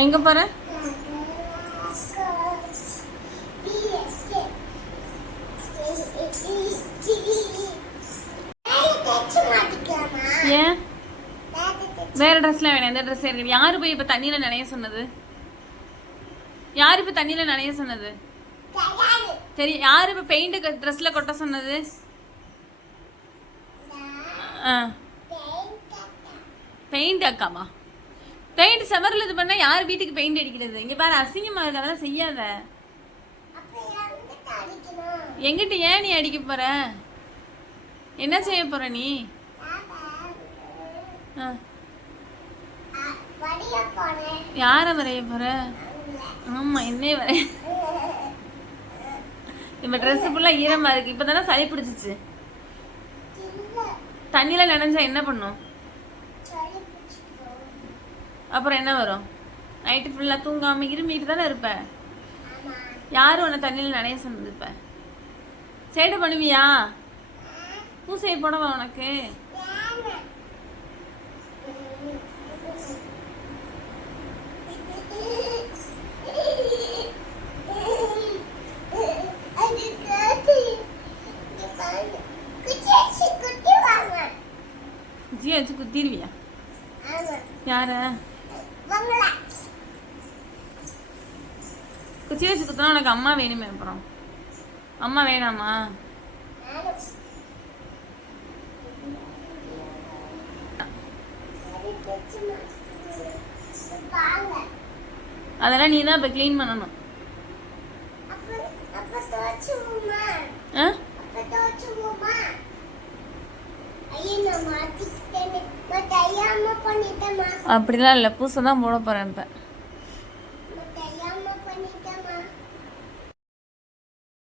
எங்க போற? ஏன் வேற ட்ரெஸ்லாம் வேணும்? எந்த ட்ரெஸ் இருக்கு? யாரு போய் இப்ப தண்ணியில நனைய சொன்னது? யாரு இப்ப தண்ணியில நனைய சொன்னது? தெரியும். யாரு இப்ப பெயிண்ட் ட்ரெஸ்ல கொட்ட சொன்னது? பெயிண்ட் அக்காமா? பெயிண்ட் செவரில் இது பண்ணா யார் வீட்டுக்கு பெயிண்ட் அடிக்கிறது? இங்க பாரு, அசிங்கமா இருக்கு, அதெல்லாம் செய்யாத. எங்கிட்ட ஏன் நீ அடிக்க போற? என்ன செய்ய போற நீ? யார வரைய போற? ஆமா, என்னைய வரைய. இப்ப ட்ரெஸ் ஃபுல்லா ஈரமா இருக்கு. இப்பதானே சளி பிடிச்சிச்சு. தண்ணியில நனைஞ்சா என்ன பண்ணும்? அப்புறம் என்ன வரும்? நைட்டு ஃபுல்லா தூங்காம இருமிட்டு தானே இருப்ப. யாரும் உன்னை தண்ணியில நனைய சொன்னது? இப்ப சேட்டை பண்ணுவியா? பூசையை போடவா உனக்கு? குச்சியை வச்சு குத்திடுவியா? யார குச்சி வச்சு குத்தினா உனக்கு அம்மா வேணுமே. அப்புறம் அம்மா வேணாமா? அதெல்லாம் நீ தான் இப்ப கிளீன் பண்ணணும். அப்படிலாம் இல்லை, பூசை தான் போட போறேன் இப்ப.